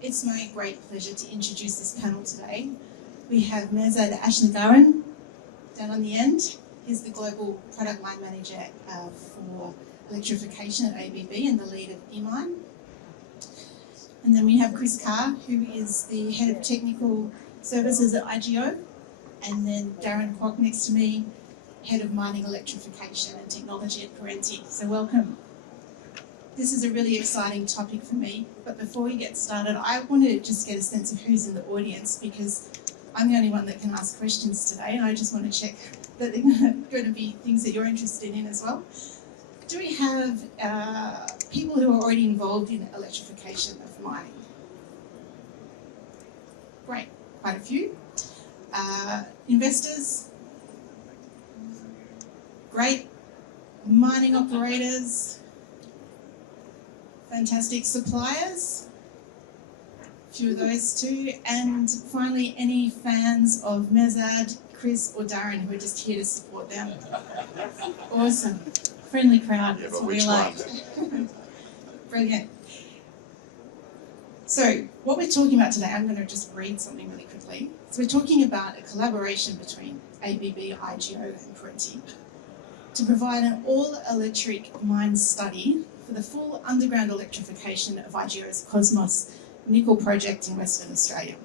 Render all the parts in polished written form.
It's my great pleasure to introduce this panel today. We have Mehrzad Ashnagaran down on the end. He's the Global Product Line Manager for Electrification at ABB and the lead of IMARC. And then we have Carr, who is the Head of Technical Services at IGO. And then Darren Kwok next to me, Head of Mining Electrification and Technology at Perenti. So welcome. This is a really exciting topic for me, but before we get started, I want to just get a sense of who's in the audience because I'm the only one that can ask questions today, and I just want to check that they're going to be things that you're interested in as well. Do we have people who are already involved in electrification of mining? Great, quite a few. Investors? Great. Mining operators? Fantastic. Suppliers, a few of those too, and finally any fans of Mehrzad, Chris or Darren who are just here to support them. Awesome. Friendly crowd, that's what we like. Brilliant. So what we're talking about today, I'm going to just read something really quickly. So we're talking about a collaboration between ABB, IGO and Perenti to provide an all-electric mine study for the full underground electrification of IGO's Cosmos nickel project in Western Australia.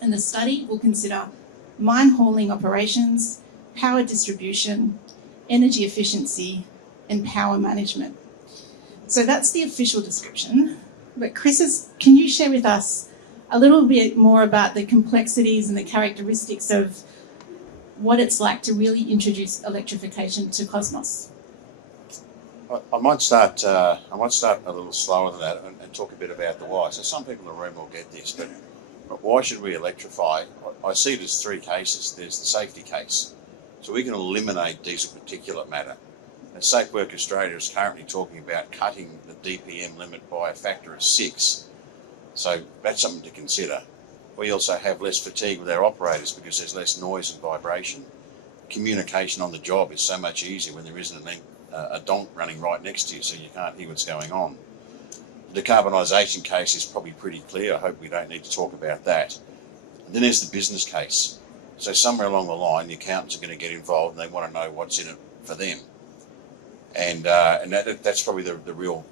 And the study will consider mine hauling operations, power distribution, energy efficiency, and power management. So that's the official description. But Chris, can you share with us a little bit more about the complexities and the characteristics of what it's like to really introduce electrification to Cosmos? I might start a little slower than that and talk a bit about the why. So some people in the room will get this, but why should we electrify? I see it as three cases. There's the safety case. So we can eliminate diesel particulate matter. And Safe Work Australia is currently talking about cutting the DPM limit by a factor of 6. So that's something to consider. We also have less fatigue with our operators because there's less noise and vibration. Communication on the job is so much easier when there isn't a donk running right next to you so you can't hear what's going on. The decarbonisation case is probably pretty clear. I hope we don't need to talk about that. And then there's the business case. So somewhere along the line, the accountants are going to get involved and they want to know what's in it for them. And that's probably the real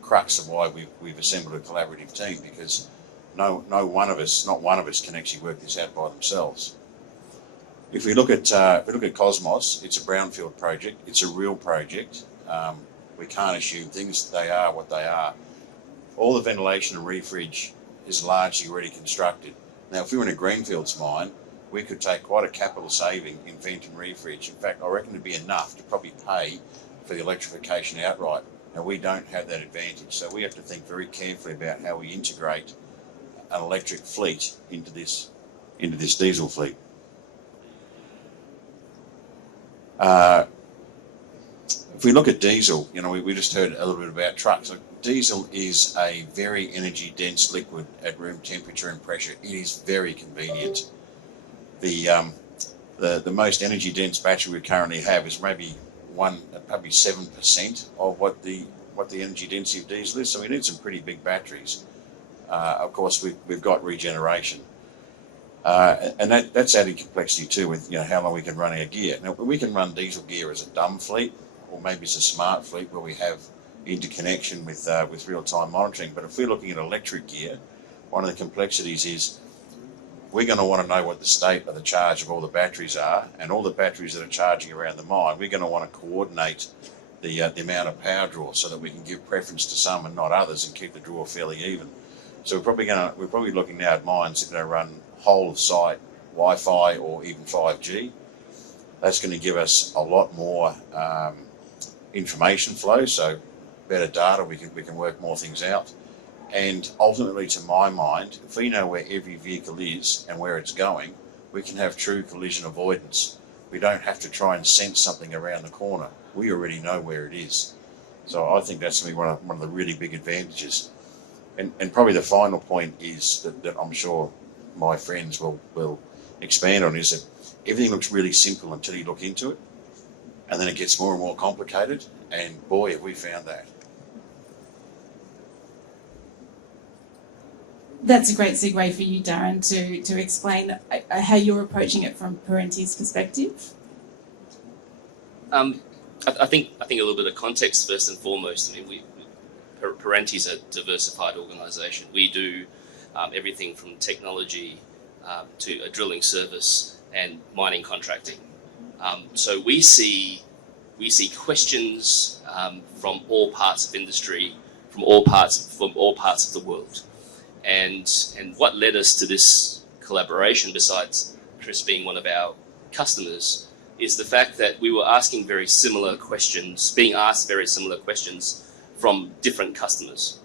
crux of why we've assembled a collaborative team, because not one of us can actually work this out by themselves. If we look at Cosmos, it's a brownfield project. It's a real project. We can't assume things. They are what they are. All the ventilation and refridge is largely already constructed. Now, if we were in a greenfields mine, we could take quite a capital saving in vent and refridge. In fact, I reckon it'd be enough to probably pay for the electrification outright. Now, we don't have that advantage, so we have to think very carefully about how we integrate an electric fleet into this diesel fleet. If we look at diesel, we just heard a little bit about trucks. So diesel is a very energy dense liquid at room temperature and pressure. It is very convenient. The most energy dense battery we currently have is probably 7% of what the energy density of diesel is. So we need some pretty big batteries. Of course, we've got regeneration. And that's adding complexity too with how long we can run our gear. Now we can run diesel gear as a dumb fleet, or maybe as a smart fleet where we have interconnection with real-time monitoring. But if we're looking at electric gear, one of the complexities is we're going to want to know what the state of the charge of all the batteries are, and all the batteries that are charging around the mine. We're going to want to coordinate the amount of power draw so that we can give preference to some and not others and keep the draw fairly even. So we're probably looking now at mines that are going to run whole of site Wi-Fi or even 5G. That's going to give us a lot more information flow, so better data, we can work more things out. And ultimately, to my mind, if we know where every vehicle is and where it's going, we can have true collision avoidance. We don't have to try and sense something around the corner. We already know where it is. So I think that's going to be one of the really big advantages. And probably the final point is that I'm sure my friends will expand on, is that everything looks really simple until you look into it, and then it gets more and more complicated, and boy, have we found that. That's a great segue for you, Darren, to explain how you're approaching it from Perenti's perspective. I think a little bit of context first and foremost. I mean, Perenti is a diversified organisation. We do everything from technology to a drilling service and mining contracting. So we see questions from all parts of industry, from all parts of the world, and what led us to this collaboration, besides Chris being one of our customers, is the fact that we were asking very similar questions, being asked very similar questions from different customers.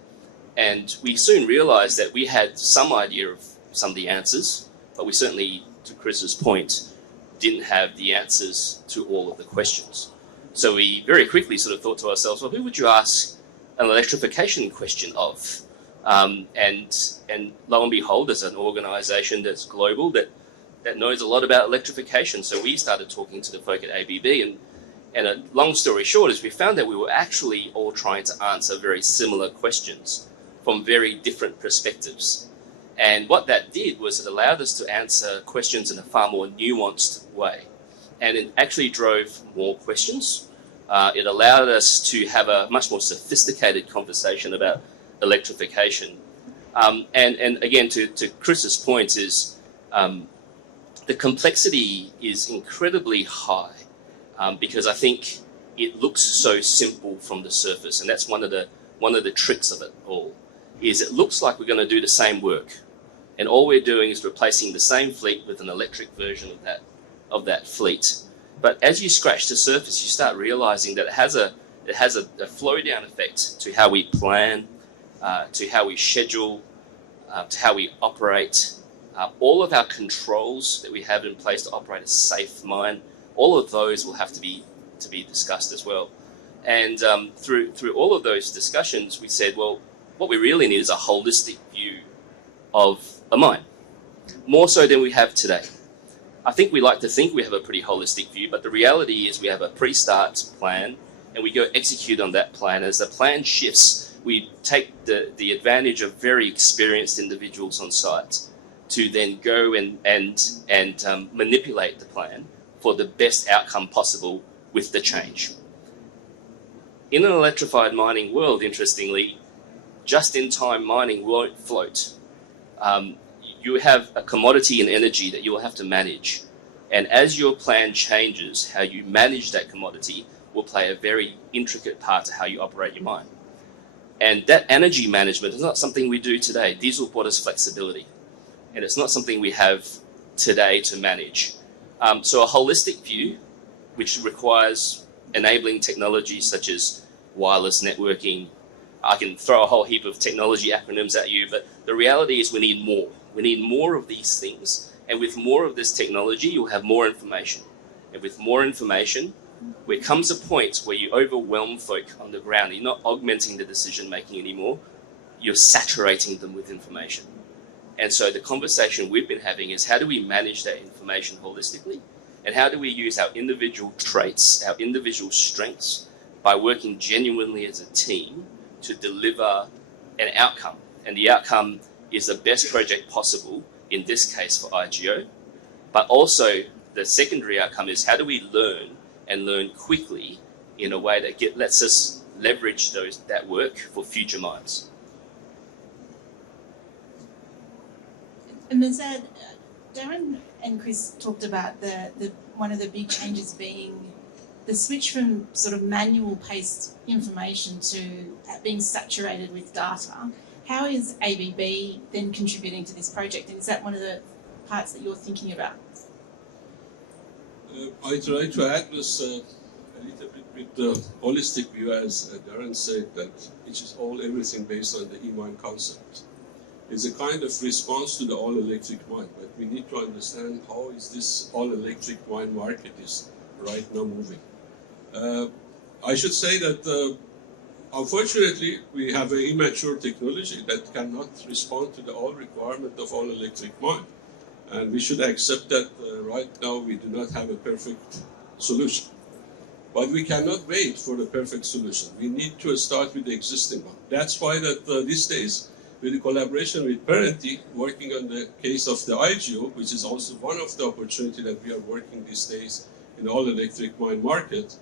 And we soon realized that we had some idea of some of the answers, but we certainly, to Chris's point, didn't have the answers to all of the questions. So we very quickly sort of thought to ourselves, well, who would you ask an electrification question of? And lo and behold, there's an organization that's global that knows a lot about electrification. So we started talking to the folk at ABB, and a long story short is we found that we were actually all trying to answer very similar questions from very different perspectives. And what that did was it allowed us to answer questions in a far more nuanced way. And it actually drove more questions. It allowed us to have a much more sophisticated conversation about electrification. And again, to Chris's point is the complexity is incredibly high because I think it looks so simple from the surface. And that's one of the tricks of it all, is it looks like we're going to do the same work. And all we're doing is replacing the same fleet with an electric version of that fleet. But as you scratch the surface, you start realizing that it has a flow down effect to how we plan, to how we schedule, to how we operate. All of our controls that we have in place to operate a safe mine, all of those will have to be discussed as well. And through all of those discussions, we said, well, what we really need is a holistic view of a mine, more so than we have today. I think we like to think we have a pretty holistic view, but the reality is we have a pre-start plan and we go execute on that plan. As the plan shifts, we take the advantage of very experienced individuals on site to then go and manipulate the plan for the best outcome possible with the change. In an electrified mining world, interestingly, just-in-time mining won't float. You have a commodity in energy that you will have to manage. And as your plan changes, how you manage that commodity will play a very intricate part to how you operate your mine. And that energy management is not something we do today. Diesel brought us flexibility. And it's not something we have today to manage. So a holistic view, which requires enabling technologies such as wireless networking. I can throw a whole heap of technology acronyms at you, but the reality is we need more. We need more of these things. And with more of this technology, you'll have more information. And with more information, there comes a point where you overwhelm folk on the ground. You're not augmenting the decision-making anymore. You're saturating them with information. And so the conversation we've been having is how do we manage that information holistically? And how do we use our individual traits, our individual strengths, by working genuinely as a team to deliver an outcome? And the outcome is the best project possible, in this case for IGO. But also the secondary outcome is how do we learn and learn quickly in a way that lets us leverage that work for future mines. And Mehrzad, Darren and Chris talked about the one of the big changes being the switch from sort of manual-paced information to being saturated with data. How is ABB then contributing to this project? And is that one of the parts that you're thinking about? I try to address a little bit with the holistic view, as Darren said, that it is everything based on the e-mine concept. It's a kind of response to the all-electric mine, but we need to understand how is this all-electric mine market is right now moving. I should say that unfortunately we have an immature technology that cannot respond to the all requirement of all-electric mine. And we should accept that right now we do not have a perfect solution. But we cannot wait for the perfect solution. We need to start with the existing one. That's why that these days with the collaboration with Perenti, working on the case of the IGO, which is also one of the opportunities that we are working these days in the all-electric mine market.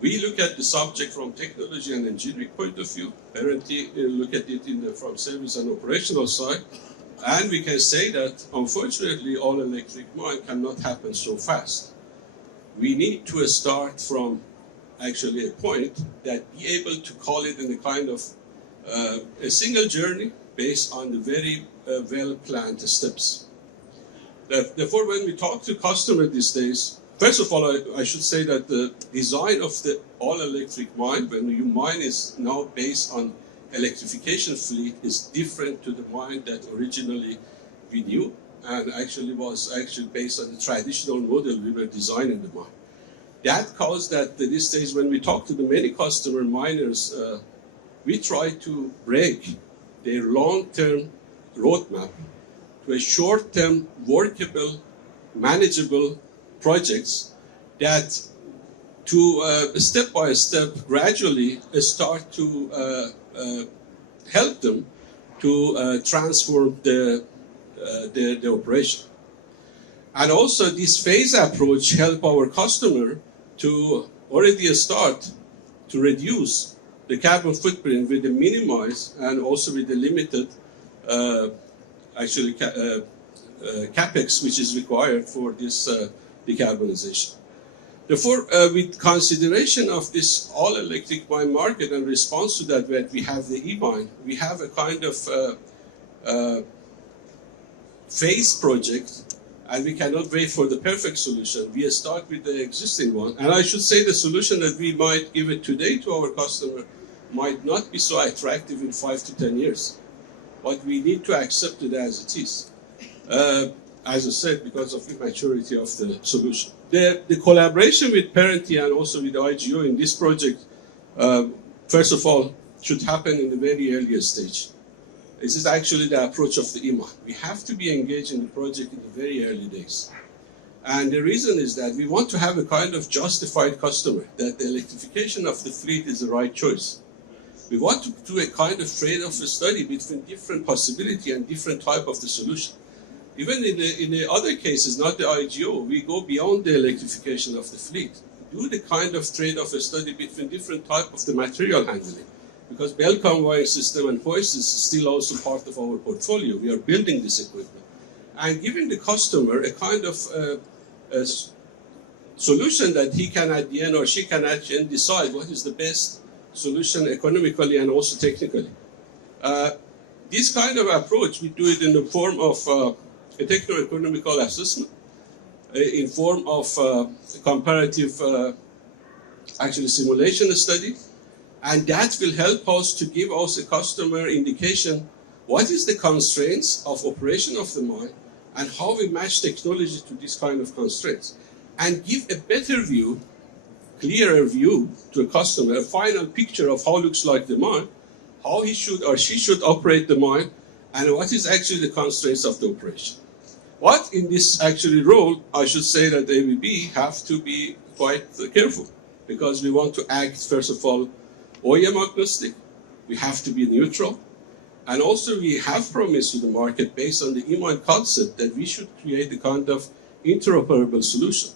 We look at the subject from technology and engineering point of view. Perenti look at it from service and operational side. And we can say that, unfortunately, all-electric mine cannot happen so fast. We need to start from actually a point that be able to call it in a kind of a single journey based on the very well-planned steps. Therefore, when we talk to customers these days, first of all, I should say that the design of the all-electric mine, when your mine is now based on electrification fleet, is different to the mine that originally we knew and actually was based on the traditional model we were designing the mine. That caused that these days when we talk to the many customer miners, we try to break their long-term roadmap to a short-term, workable, manageable projects that to step by step, gradually start to help them to transform the operation. And also this phase approach help our customer to already start to reduce the carbon footprint with the minimize and also with the limited capex which is required for this decarbonization. Therefore, with consideration of this all-electric mine market and response to that, where we have the e-mine, we have a kind of phase project, and we cannot wait for the perfect solution. We start with the existing one. And I should say the solution that we might give it today to our customer might not be so attractive in 5 to 10 years. But we need to accept it as it is. As I said, because of the maturity of the solution. The collaboration with Perenti and also with IGO in this project, first of all, should happen in the very earliest stage. This is actually the approach of the IMARC. We have to be engaged in the project in the very early days. And the reason is that we want to have a kind of justified customer, that the electrification of the fleet is the right choice. We want to do a kind of trade-off study between different possibility and different type of the solution. Even in the other cases, not the IGO, we go beyond the electrification of the fleet. Do the kind of trade-off study between different type of the material handling. Because belt conveying system and hoist is still also part of our portfolio. We are building this equipment. And giving the customer a kind of a solution that he can at the end or she can at the end decide what is the best solution economically and also technically. This kind of approach, we do it in the form of a techno-economical assessment, in form of comparative simulation study, and that will help us to give us a customer indication what is the constraints of operation of the mine and how we match technology to this kind of constraints, and give a better view, clearer view to a customer, a final picture of how looks like the mine, how he should or she should operate the mine, and what is actually the constraints of the operation. What in this actually role, I should say that ABB have to be quite careful, because we want to act, first of all, OEM agnostic, we have to be neutral, and also we have promised to the market based on the e-mine concept that we should create a kind of interoperable solution.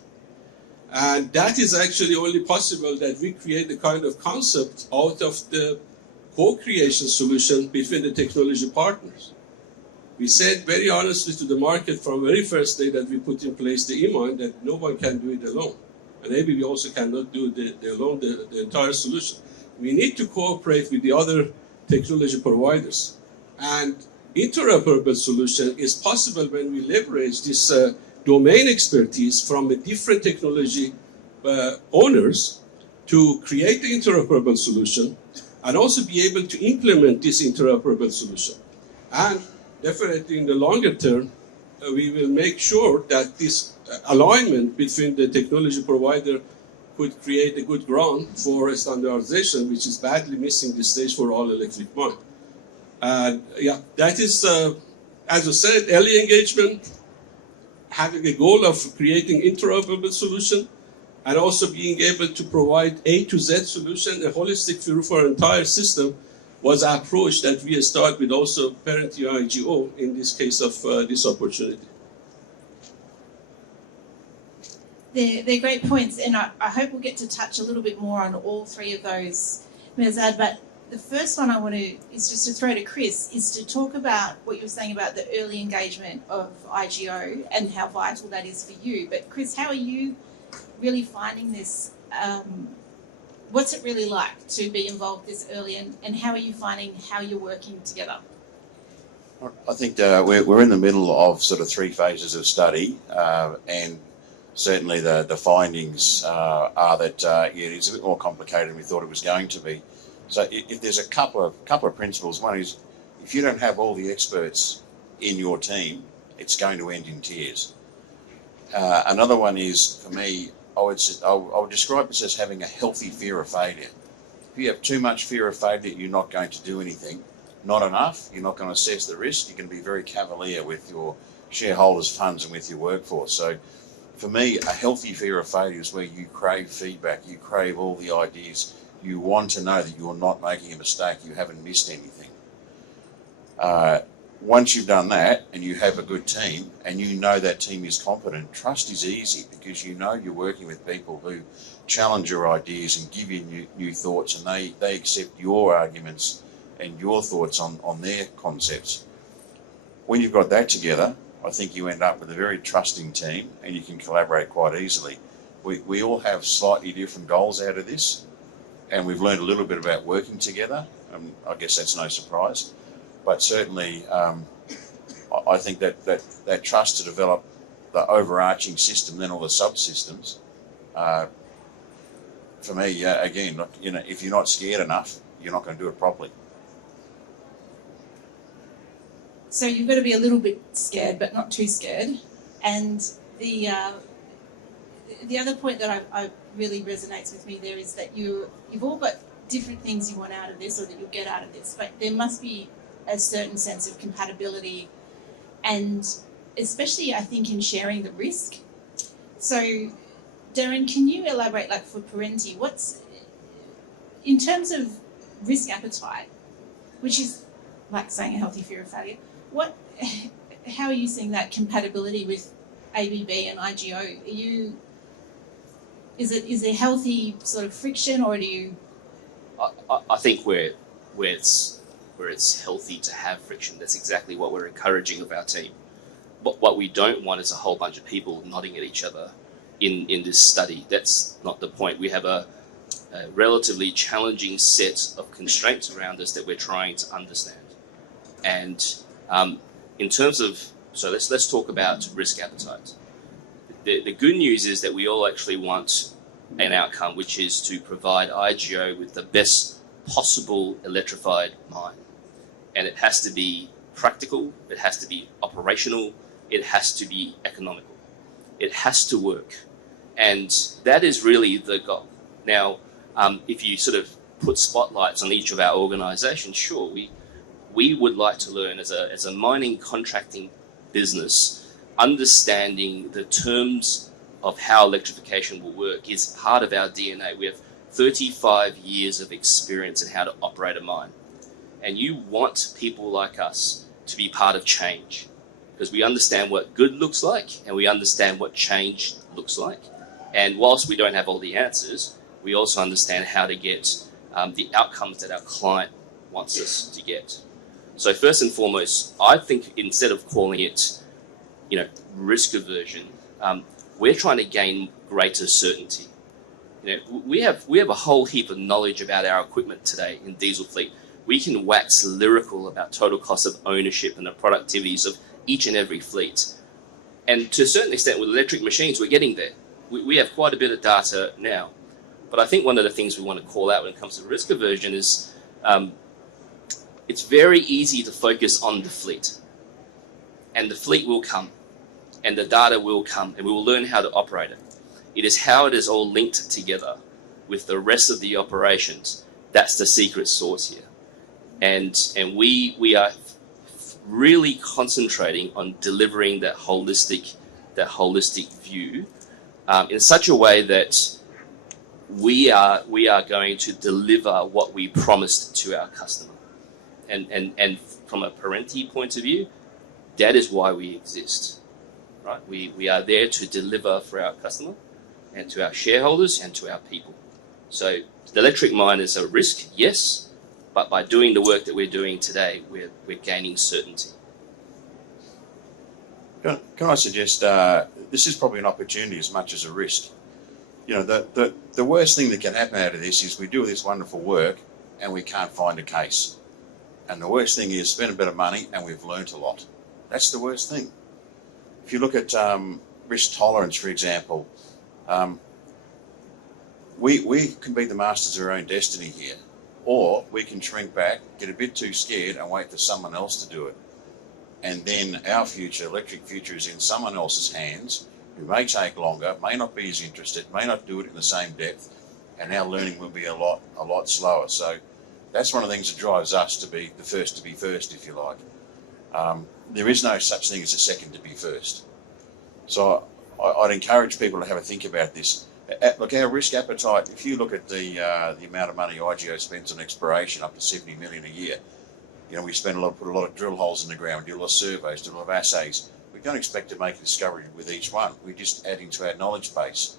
And that is actually only possible that we create a kind of concept out of the co-creation solution between the technology partners. We said very honestly to the market from the very first day that we put in place the e-mine that no one can do it alone. And maybe we also cannot do the entire solution. We need to cooperate with the other technology providers. And interoperable solution is possible when we leverage this domain expertise from a different technology owners to create the interoperable solution and also be able to implement this interoperable solution. And definitely in the longer term, we will make sure that this alignment between the technology provider could create a good ground for a standardization, which is badly missing this stage for all electric mine. And that is, as I said, early engagement, having a goal of creating interoperable solution, and also being able to provide A to Z solution, a holistic view for an entire system, was our approach that we start with also Perenti IGO in this case of this opportunity. They're great points, and I hope we'll get to touch a little bit more on all three of those, Mehrzad. But the first one I want to is just to throw to Chris, is to talk about what you were saying about the early engagement of IGO and how vital that is for you. But Chris, how are you really finding this? What's it really like to be involved this early, and how are you finding how you're working together? I think we're in the middle of sort of 3 phases of study, and certainly the findings are that it's a bit more complicated than we thought it was going to be. So if there's a couple of principles, one is if you don't have all the experts in your team, it's going to end in tears. Another one is, for me, I would describe this as having a healthy fear of failure. If you have too much fear of failure, you're not going to do anything. Not enough, you're not going to assess the risk. You can be very cavalier with your shareholders' funds and with your workforce. So for me, a healthy fear of failure is where you crave feedback, you crave all the ideas, you want to know that you're not making a mistake, you haven't missed anything. Once you've done that and you have a good team and you know that team is competent, trust is easy because you know you're working with people who challenge your ideas and give you new thoughts, and they accept your arguments and your thoughts on their concepts. When you've got that together, I think you end up with a very trusting team and you can collaborate quite easily. We all have slightly different goals out of this, and we've learned a little bit about working together. I guess that's no surprise. But certainly, I think that trust to develop the overarching system, then all the subsystems, for me, again, if you're not scared enough, you're not going to do it properly. So you've got to be a little bit scared, but not too scared. And the other point that I really resonates with me there is that you've all got different things you want out of this, or that you'll get out of this, but there must be a certain sense of compatibility, and especially I think in sharing the risk. So Darren, can you elaborate, like for Perenti, what's, in terms of risk appetite, which is like saying a healthy fear of failure, how are you seeing that compatibility with ABB and IGO? Is there healthy sort of friction, or do you? I think where it's healthy to have friction, that's exactly what we're encouraging of our team. But what we don't want is a whole bunch of people nodding at each other in this study. That's not the point. We have a relatively challenging set of constraints around us that we're trying to understand. And in terms of, so let's talk about risk appetite. The good news is that we all actually want an outcome, which is to provide IGO with the best possible electrified mine. And it has to be practical, it has to be operational, it has to be economical. It has to work. And that is really the goal. Now, if you sort of put spotlights on each of our organizations, sure, we would like to learn as a mining contracting business, understanding the terms of how electrification will work is part of our DNA. We have 35 years of experience in how to operate a mine. And you want people like us to be part of change, because we understand what good looks like and we understand what change looks like. And whilst we don't have all the answers, we also understand how to get the outcomes that our client wants us to get. So first and foremost, I think instead of calling it, risk aversion, we're trying to gain greater certainty. We have a whole heap of knowledge about our equipment today in diesel fleet. We can wax lyrical about total cost of ownership and the productivities of each and every fleet. And to a certain extent with electric machines, we're getting there. We have quite a bit of data now. But I think one of the things we want to call out when it comes to risk aversion is it's very easy to focus on the fleet. And the fleet will come, and the data will come, and we will learn how to operate it. It is how it is all linked together with the rest of the operations. That's the secret sauce here. And we are really concentrating on delivering that holistic view in such a way that we are going to deliver what we promised to our customer. And from a Perenti point of view, that is why we exist, right? We are there to deliver for our customer and to our shareholders and to our people. So the electric mine is a risk, yes, but by doing the work that we're doing today, we're gaining certainty. Can I suggest this is probably an opportunity as much as a risk? You know, the worst thing that can happen out of this is we do this wonderful work and we can't find a case. And the worst thing is spend a bit of money and we've learnt a lot. That's the worst thing. If you look at risk tolerance, for example, we can be the masters of our own destiny here, or we can shrink back, get a bit too scared and wait for someone else to do it. And then our future, electric future, is in someone else's hands who may take longer, may not be as interested, may not do it in the same depth, and our learning will be a lot slower. So that's one of the things that drives us to be the first to be first, if you like. There is no such thing as a second to be first. So I'd encourage people to have a think about this. Look, our risk appetite, if you look at the amount of money IGO spends on exploration, up to 70 million a year, you know, we spend put a lot of drill holes in the ground, do a lot of surveys, do a lot of assays. We don't expect to make a discovery with each one. We're just adding to our knowledge base.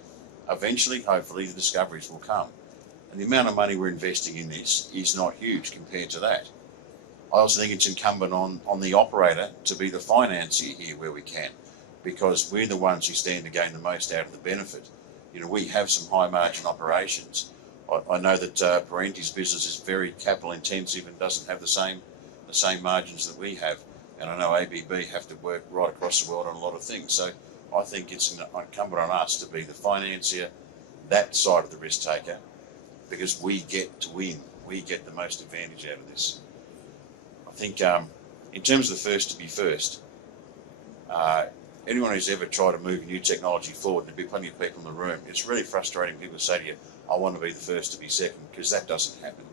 Eventually, hopefully, the discoveries will come. And the amount of money we're investing in this is not huge compared to that. I also think it's incumbent on the operator to be the financier here where we can, because we're the ones who stand to gain the most out of the benefit. You know, we have some high margin operations. I know that Perenti's business is very capital intensive and doesn't have the same margins that we have. And I know ABB have to work right across the world on a lot of things. So I think it's incumbent on us to be the financier, that side of the risk taker, because we get to win. We get the most advantage out of this. I think in terms of the first to be first, anyone who's ever tried to move new technology forward, there'll be plenty of people in the room. It's really frustrating people say to you, I want to be the first to be second, because that doesn't happen.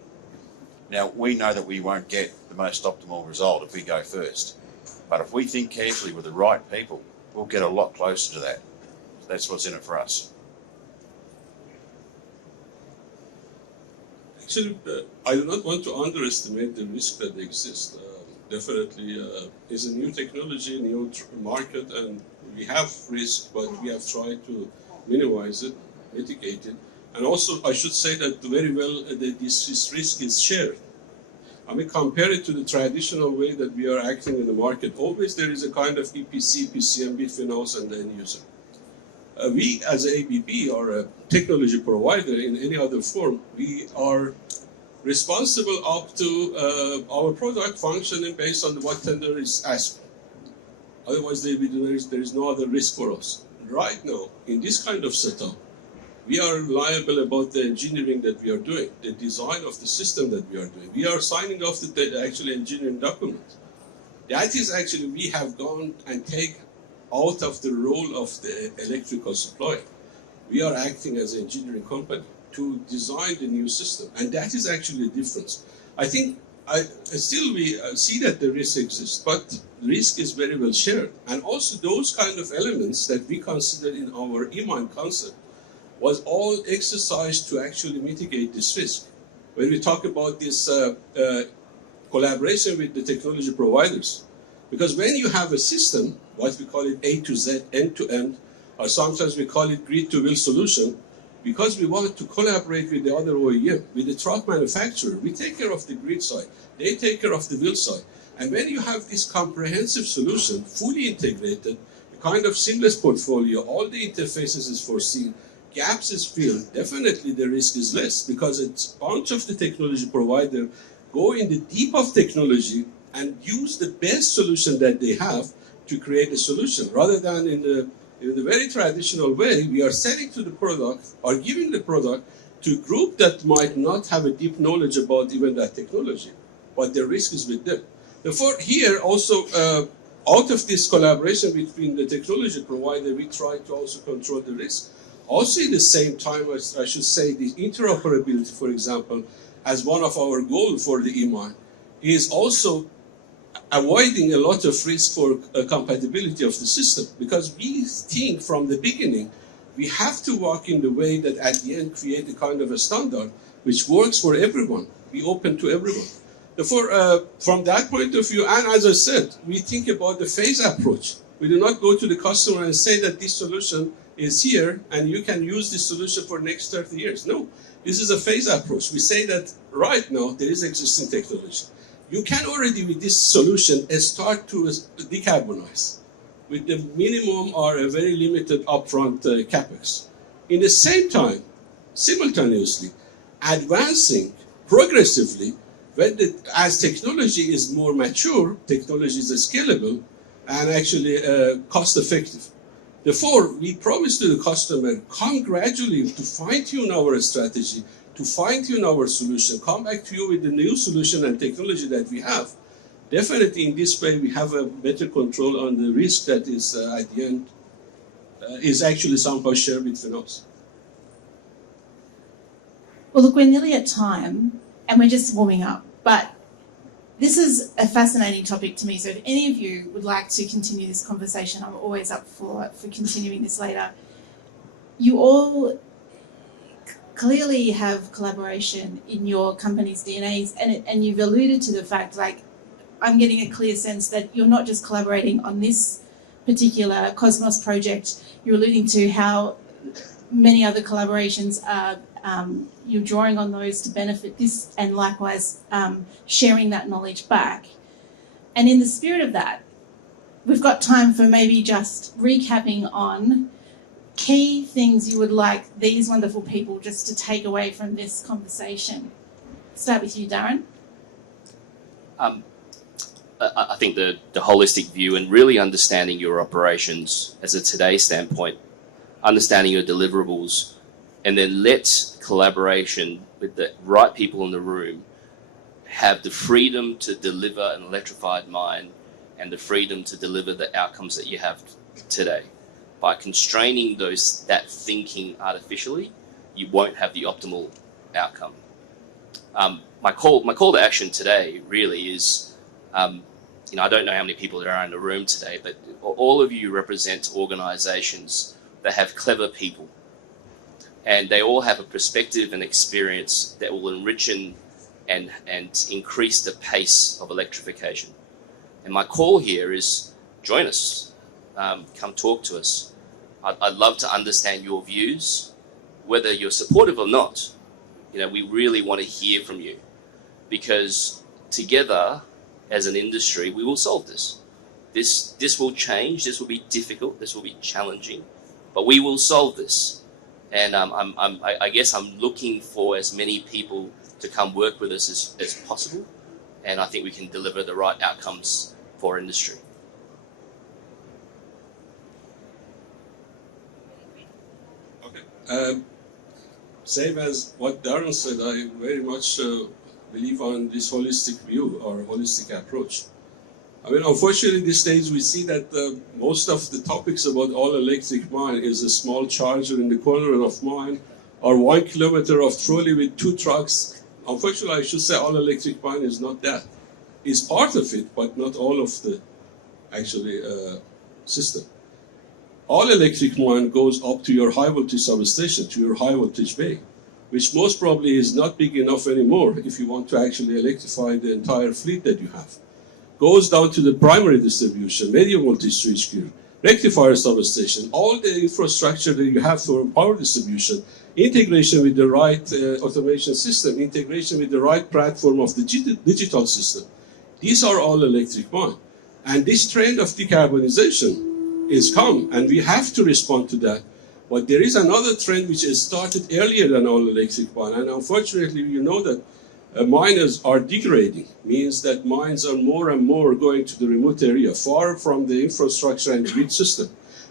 Now, we know that we won't get the most optimal result if we go first. But if we think carefully with the right people, we'll get a lot closer to that. That's what's in it for us. Actually, I do not want to underestimate the risk that exists. Definitely is a new technology, new market, and we have risk, but we have tried to minimize it, mitigate it. And also, I should say that very well this risk is shared. I mean, compare it to the traditional way that we are acting in the market. Always there is a kind of EPC, PCM between us and the end user. We, as ABB, are a technology provider in any other form. We are responsible up to our product functioning based on what tender is asked. Otherwise, there is no other risk for us. Right now, in this kind of setup, we are liable about the engineering that we are doing, the design of the system that we are doing. We are signing off the actual engineering document. That is actually, we have gone and take out of the role of the electrical supplier. We are acting as an engineering company to design the new system. And that is actually the difference. I think still we see that the risk exists, but risk is very well shared. And also those kind of elements that we consider in our e-mine concept was all exercised to actually mitigate this risk. When we talk about this collaboration with the technology providers, because when you have a system, what we call it A to Z, end to end, or sometimes we call it grid to wheel solution, because we want to collaborate with the other OEM, with the truck manufacturer, we take care of the grid side, they take care of the wheel side. And when you have this comprehensive solution, fully integrated, a kind of seamless portfolio, all the interfaces is foreseen, gaps is filled, definitely the risk is less, because it's a bunch of the technology provider go in the deep of technology and use the best solution that they have to create a solution, rather than in the very traditional way, we are selling to the product or giving the product to a group that might not have a deep knowledge about even that technology, but the risk is with them. Therefore, here also, out of this collaboration between the technology provider, we try to also control the risk. Also, at the same time, I should say, the interoperability, for example, as one of our goals for the e-mine, is also avoiding a lot of risk for compatibility of the system, because we think from the beginning we have to work in the way that at the end create a kind of a standard which works for everyone, be open to everyone. Therefore, from that point of view, and as I said, we think about the phase approach. We do not go to the customer and say that this solution is here and you can use this solution for the next 30 years. No, this is a phase approach. We say that right now there is existing technology. You can already with this solution start to decarbonize with the minimum or a very limited upfront capex. In the same time, simultaneously, advancing progressively, as technology is more mature, technology is scalable and actually cost effective. Therefore, we promise to the customer, come gradually to fine-tune our strategy, to fine-tune our solution, come back to you with the new solution and technology that we have. Definitely in this way, we have a better control on the risk that is at the end, is actually somehow shared between us. Well, look, we're nearly at time and we're just warming up, but this is a fascinating topic to me. So if any of you would like to continue this conversation, I'm always up for continuing this later. You all clearly have collaboration in your company's DNAs, and you've alluded to the fact, like, I'm getting a clear sense that you're not just collaborating on this particular Cosmos project, you're alluding to how many other collaborations are you're drawing on those to benefit this, and likewise sharing that knowledge back. And in the spirit of that, we've got time for maybe just recapping on key things you would like these wonderful people just to take away from this conversation. Start with you, Darren. I think the holistic view and really understanding your operations as a today standpoint, understanding your deliverables, and then let collaboration with the right people in the room have the freedom to deliver an electrified mine and the freedom to deliver the outcomes that you have today. By constraining that thinking artificially, you won't have the optimal outcome. My call to action today really is, I don't know how many people there are in the room today, but all of you represent organizations that have clever people. And they all have a perspective and experience that will enrich and increase the pace of electrification. And my call here is join us, come talk to us. I'd love to understand your views, whether you're supportive or not. We really want to hear from you, because together as an industry, we will solve this. This will change, this will be difficult, this will be challenging, but we will solve this. And I guess I'm looking for as many people to come work with us as possible. And I think we can deliver the right outcomes for industry. Okay. Same as what Darren said, I very much believe on this holistic view or holistic approach. Unfortunately, these days we see that most of the topics about all-electric mine is a small charger in the corner of mine, or 1 kilometer of trolley with 2 trucks. Unfortunately, I should say all-electric mine is not that. It's part of it, but not all of the system. All-electric mine goes up to your high-voltage substation, to your high-voltage bay, which most probably is not big enough anymore if you want to actually electrify the entire fleet that you have. Goes down to the primary distribution, medium voltage switchgear, rectifier substation, all the infrastructure that you have for power distribution, integration with the right automation system, integration with the right platform of the digital system. These are all electric mine. And this trend of decarbonization is come, and we have to respond to that. But there is another trend which has started earlier than all electric mine, and unfortunately you know that miners are degrading, means that mines are more and more going to the remote area, far from the infrastructure and grid system.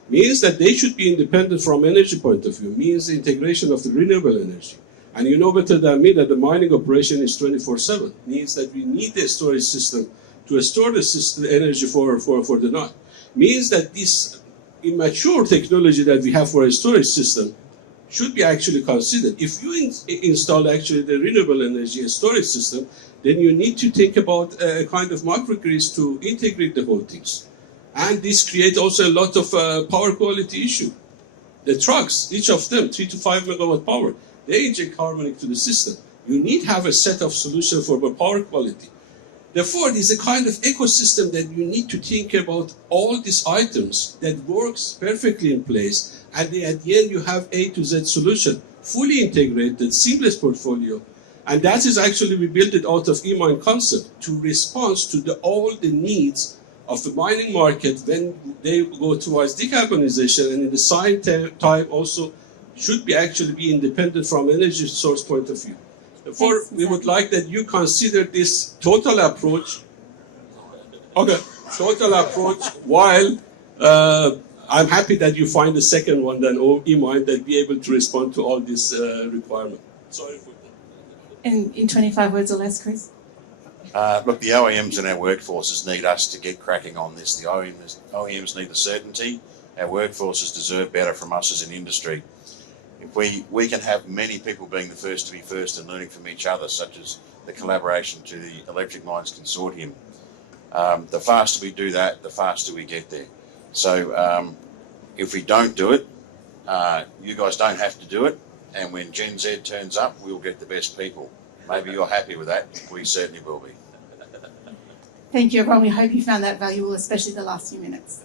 Means that they should be independent from energy point of view, means the integration of the renewable energy. And you know better than me that the mining operation is 24/7, means that we need a storage system to store the energy for the night. Means that this immature technology that we have for a storage system should be actually considered. If you install actually the renewable energy storage system, then you need to think about a kind of microgrids to integrate the whole things. And this creates also a lot of power quality issue. The trucks, each of them, 3 to 5 megawatt power, they inject carbon into the system. You need to have a set of solutions for the power quality. Therefore, there's a kind of ecosystem that you need to think about all these items that works perfectly in place, and at the end you have A to Z solution, fully integrated, seamless portfolio. And that is actually, we built it out of e-mine concept to respond to all the needs of the mining market when they go towards decarbonization, and in the same time also should be actually be independent from energy source point of view. Therefore, Thanks, we would Mehrzad. like that you consider this total approach. Okay, total approach. While I'm happy that you find the second one, then e-mine, that be able to respond to all this requirement. Sorry for that. In 25 words or less, Chris? Look, the OEMs and our workforces need us to get cracking on this. The OEMs need the certainty. Our workforces deserve better from us as an industry. If we can have many people being the first to be first and learning from each other, such as the collaboration to the Electric Mines Consortium, the faster we do that, the faster we get there. So if we don't do it, you guys don't have to do it. And when Gen Z turns up, we'll get the best people. Maybe you're happy with that. We certainly will be. Thank you, everyone. We hope you found that valuable, especially the last few minutes.